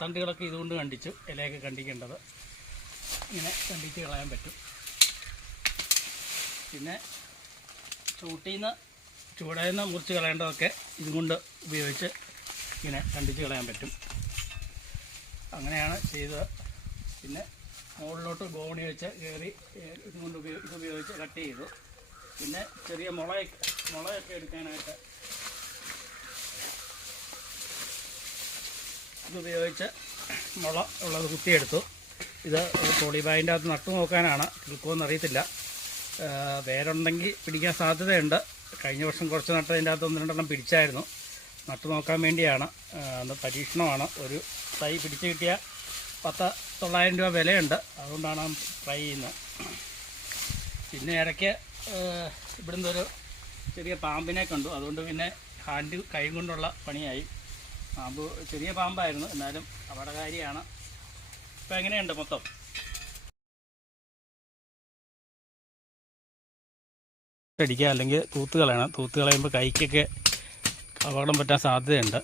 തണ്ടുകളൊക്കെ ഇതുകൊണ്ട് കണ്ടിച്ചു. ഇലയൊക്കെ കണ്ടിക്കേണ്ടത് ഇങ്ങനെ കണ്ടിച്ച് കളയാൻ പറ്റും. പിന്നെ ചൂടയിൽ നിന്ന് മുറിച്ച് കളയേണ്ടതൊക്കെ ഇതുകൊണ്ട് ഉപയോഗിച്ച് ഇങ്ങനെ കണ്ടിച്ച് കളയാൻ പറ്റും. അങ്ങനെയാണ് ചെയ്തത്. പിന്നെ മുകളിലോട്ട് ഗോണി വെച്ച് കയറി ഇതുപയോഗിച്ച് കട്ട് ചെയ്തു. പിന്നെ ചെറിയ മുളയൊക്കെ എടുക്കാനായിട്ട് ഇതുപയോഗിച്ച് മുള ഉള്ളത് കുത്തിയെടുത്തു. ഇത് ട്രോളി ബാഗിൻ്റെ അകത്ത് നട്ടു നോക്കാനാണ്, കിളുക്കുമെന്ന് അറിയത്തില്ല. വേരുണ്ടെങ്കിൽ പിടിക്കാൻ സാധ്യതയുണ്ട്. കഴിഞ്ഞ വർഷം കുറച്ച് നട്ടതിൻ്റെ അകത്ത് 1-2 പിടിച്ചായിരുന്നു. നട്ടു നോക്കാൻ വേണ്ടിയാണ്, അന്ന് പരീക്ഷണമാണ്. ഒരു തൈ പിടിച്ച് കിട്ടിയ 1000-900 രൂപ വിലയുണ്ട്. അതുകൊണ്ടാണ് ട്രൈ ചെയ്യുന്നത്. പിന്നെ ഇടയ്ക്ക് ഇവിടുന്ന് ഒരു ചെറിയ പാമ്പിനെ കണ്ടു. അതുകൊണ്ട് പിന്നെ കൈ കൊണ്ടുള്ള പണിയായി. പാമ്പ് ചെറിയ പാമ്പായിരുന്നു, എന്നാലും അപകടകാരിയാണ്. ഇപ്പം എങ്ങനെയുണ്ട് മൊത്തം? അടിക്കുക, അല്ലെങ്കിൽ തൂത്ത് കളയണം. തൂത്ത് കളയുമ്പോൾ കൈക്കൊക്കെ അപകടം പറ്റാൻ സാധ്യതയുണ്ട്.